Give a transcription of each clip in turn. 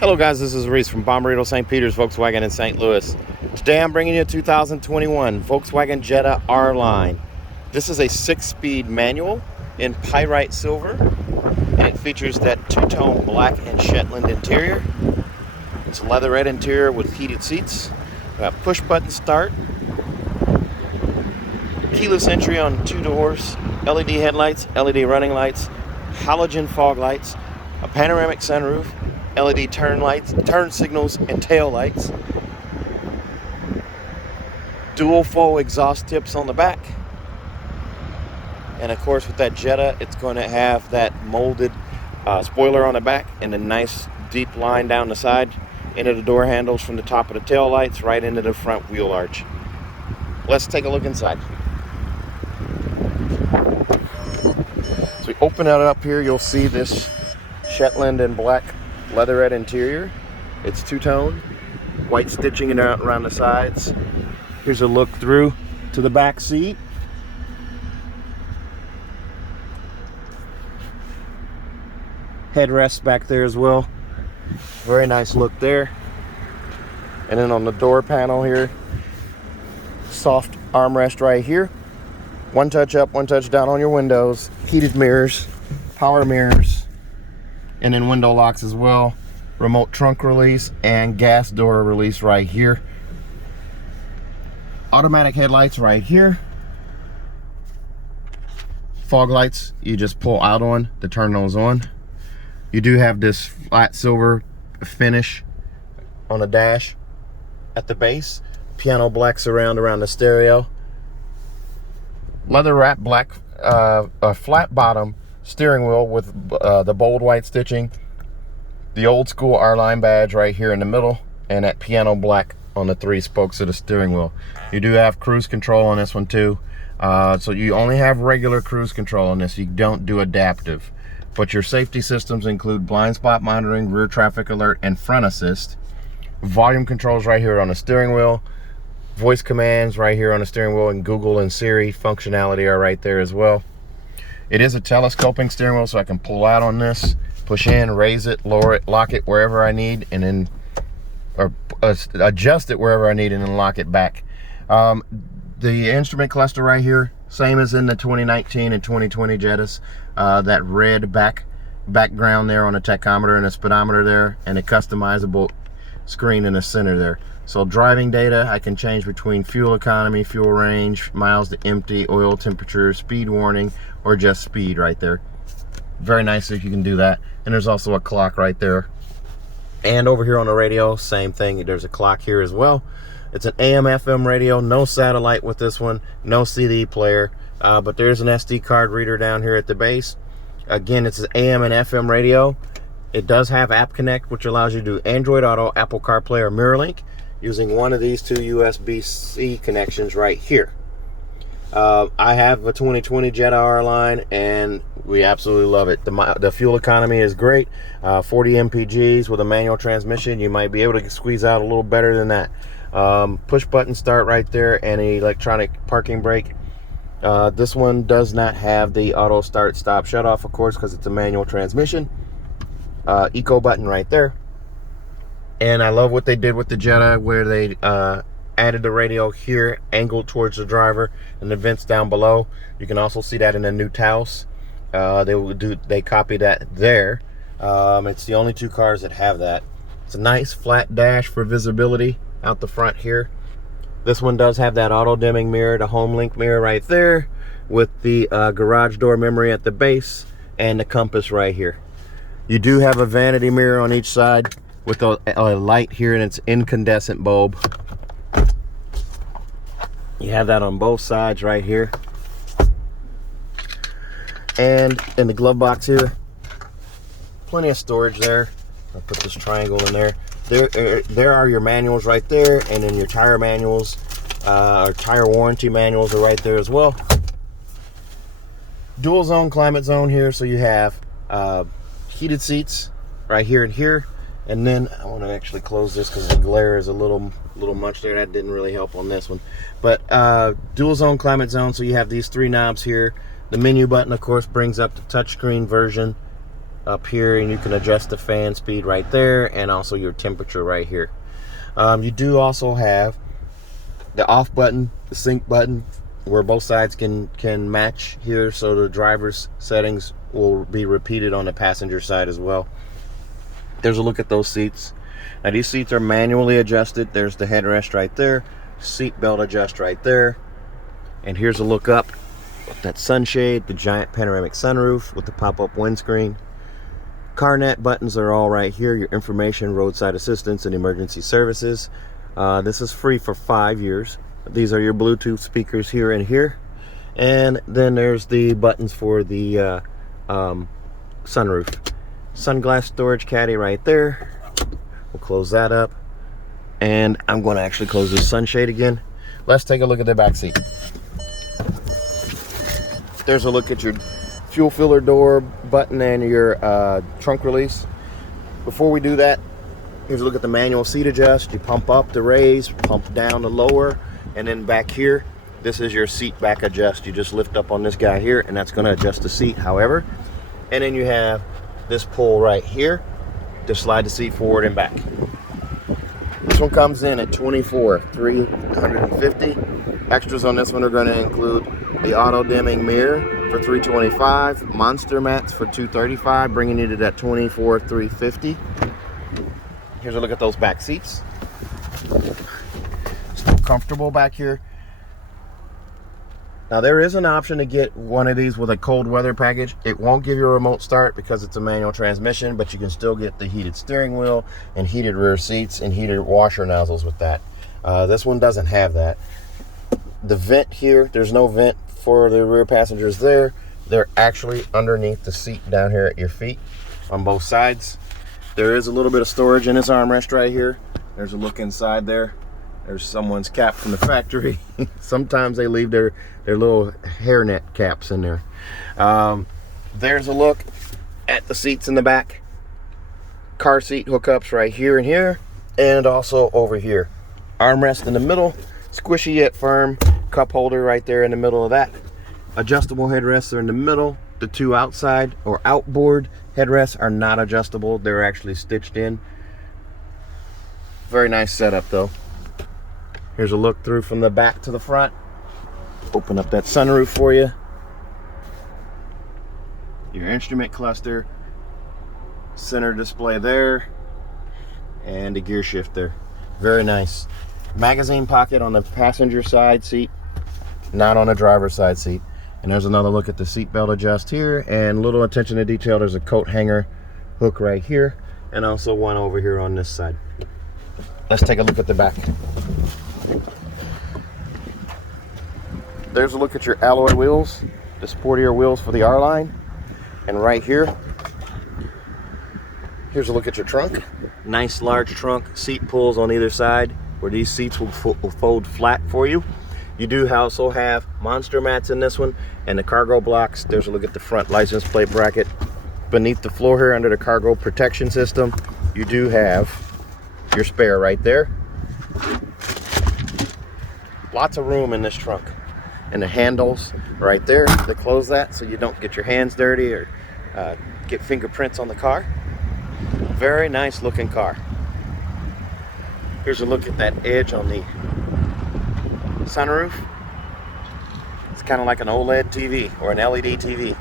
Hello guys, this is Reese from Bommarito St. Peter's Volkswagen in St. Louis. Today I'm bringing you a 2021 Volkswagen Jetta R-Line. This is a 6-speed manual in pyrite silver, and it features that two-tone black and Shetland interior. It's a leatherette interior with heated seats, push button start, keyless entry on 2 doors, LED headlights, LED running lights, halogen fog lights, a panoramic sunroof, LED turn lights, turn signals, and tail lights. Dual faux exhaust tips on the back. And of course with that Jetta, it's going to have that molded spoiler on the back and a nice deep line down the side into the door handles from the top of the tail lights right into the front wheel arch. Let's take a look inside. So we open it up here, you'll see this Shetland and black leatherette interior. It's two-tone, white stitching around the sides. Here's a look through to the back seat. Headrests back there as well. Very nice look there. And then on the door panel here, soft armrest right here. One touch up, one touch down on your windows. Heated mirrors, power mirrors, and then window locks as well. Remote trunk release and gas door release right here. Automatic headlights right here. Fog lights, you just pull out on to turn those on. You do have this flat silver finish on the dash at the base. Piano black surround around the stereo. Leather wrap black a flat bottom steering wheel with the bold white stitching, the old school R-Line badge right here in the middle, and that piano black on the 3 spokes of the steering wheel. You do have cruise control on this one too, so you only have regular cruise control on this. You don't do adaptive, but your safety systems include blind spot monitoring, rear traffic alert, and front assist. Volume controls right here on the steering wheel. Voice commands right here on the steering wheel, and Google and Siri functionality are right there as well. It is a telescoping steering wheel, so I can pull out on this, push in, raise it, lower it, lock it wherever I need, and then adjust it wherever I need, and then lock it back. The instrument cluster right here, same as in the 2019 and 2020 Jettas. That red background there on the tachometer and the speedometer there, and a customizable screen in the center there. So driving data, I can change between fuel economy, fuel range, miles to empty, oil temperature, speed warning, or just speed right there. Very nice if you can do that. And there's also a clock right there. And over here on the radio, same thing. There's a clock here as well. It's an AM/FM radio, no satellite with this one, no CD player, but there's an SD card reader down here at the base. Again, it's an AM and FM radio. It does have App Connect, which allows you to do Android Auto, Apple CarPlay, or MirrorLink using one of these 2 USB-C connections right here. I have a 2020 Jetta R-Line, and we absolutely love it. The fuel economy is great. 40 mpgs with a manual transmission. You might be able to squeeze out a little better than that. Push button start right there, and an electronic parking brake. This one does not have the auto start stop shut off, of course, because it's a manual transmission. Eco button right there. And I love what they did with the Jetta, where they added the radio here angled towards the driver and the vents down below. You can also see that in the new Taos. They copied that there. It's the only 2 cars that have that. It's a nice flat dash for visibility out the front here. This one does have that auto dimming mirror, the home link mirror right there, with the garage door memory at the base and the compass right here. You do have a vanity mirror on each side with a light here, and it's incandescent bulb. You have that on both sides right here. And in the glove box here, plenty of storage there. I'll put this triangle in there. There are your manuals right there, and then your tire manuals, or tire warranty manuals are right there as well. Dual zone climate zone here, so you have heated seats right here and here. And then I want to actually close this because the glare is a little much there. That didn't really help on this one. But dual zone climate zone, so you have these 3 knobs here. The menu button, of course, brings up the touchscreen version up here, and you can adjust the fan speed right there, and also your temperature right here. You do also have the off button, the sync button, where both sides can match here, so the driver's settings will be repeated on the passenger side as well. There's a look at those seats. Now these seats are manually adjusted. There's the headrest right there, seat belt adjust right there, and here's a look up with that sunshade, the giant panoramic sunroof with the pop-up windscreen. CarNet buttons are all right here, your information, roadside assistance, and emergency services. This is free for 5 years. These are your Bluetooth speakers here and here. And then there's the buttons for the sunroof. Sunglass storage caddy right there. We'll close that up. And I'm going to actually close this sunshade again. Let's take a look at the back seat. There's a look at your fuel filler door button and your trunk release. Before we do that, here's a look at the manual seat adjust. You pump up to raise, pump down to lower, and then back here, this is your seat back adjust. You just lift up on this guy here, and that's going to adjust the seat, however. And then you have this pull right here to slide the seat forward and back. This one comes in at $24,350. Extras on this one are going to include the auto dimming mirror for $325, monster mats for $235, bringing you to that $24,350. Here's a look at those back seats. Still comfortable back here. Now there is an option to get one of these with a cold weather package. It won't give you a remote start because it's a manual transmission, but you can still get the heated steering wheel and heated rear seats and heated washer nozzles with that. This one doesn't have that. The vent here, there's no vent for the rear passengers there. They're actually underneath the seat down here at your feet on both sides. There is a little bit of storage in this armrest right here. There's a look inside there. There's someone's cap from the factory. Sometimes they leave their little hairnet caps in there. There's a look at the seats in the back. Car seat hookups right here and here, and also over here. Armrest in the middle, squishy yet firm. Cup holder right there in the middle of that. Adjustable headrests are in the middle. The two outside or outboard headrests are not adjustable. They're actually stitched in. Very nice setup though. Here's a look through from the back to the front. Open up that sunroof for you. Your instrument cluster. Center display there. And the gear shifter. Very nice. Magazine pocket on the passenger side seat, not on the driver's side seat. And there's another look at the seat belt adjust here, and little attention to detail. There's a coat hanger hook right here, and also one over here on this side. Let's take a look at the back. There's a look at your alloy wheels, the sportier wheels for the R-Line. And right here, here's a look at your trunk. Nice large trunk, seat pulls on either side, where these seats will fold flat for you. You do also have monster mats in this one, and the cargo blocks. There's a look at the front license plate bracket. Beneath the floor here, under the cargo protection system, you do have your spare right there. Lots of room in this trunk. And the handles right there to close that so you don't get your hands dirty or get fingerprints on the car. Very nice looking car. Here's a look at that edge on the sunroof. It's kind of like an OLED TV or an LED TV.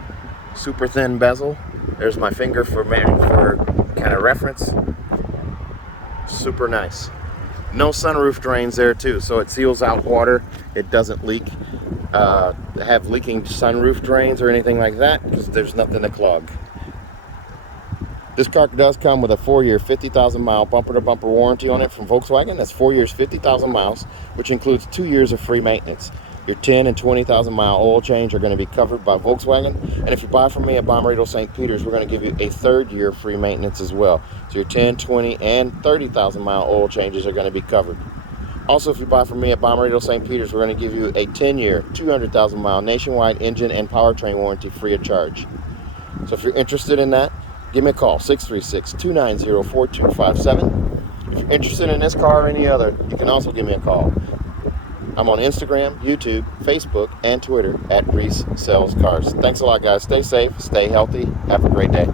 Super thin bezel. There's my finger for kind of reference. Super nice. No sunroof drains there too, so it seals out water. It doesn't leak. Have leaking sunroof drains or anything like that because there's nothing to clog. This car does come with a 4-year, 50,000 mile bumper-to-bumper warranty on it from Volkswagen. That's 4 years, 50,000 miles, which includes 2 years of free maintenance. Your 10 and 20,000 mile oil change are going to be covered by Volkswagen. And if you buy from me at Bommarito St. Peter's, we're going to give you a 3rd year free maintenance as well. So your 10, 20, and 30,000 mile oil changes are going to be covered. Also, if you buy from me at Bommarito St. Peter's, we're going to give you a 10-year, 200,000 mile nationwide engine and powertrain warranty free of charge. So if you're interested in that, give me a call, 636-290-4257. If you're interested in this car or any other, you can also give me a call. I'm on Instagram, YouTube, Facebook, and Twitter at Reese Sells Cars. Thanks a lot, guys. Stay safe, stay healthy. Have a great day.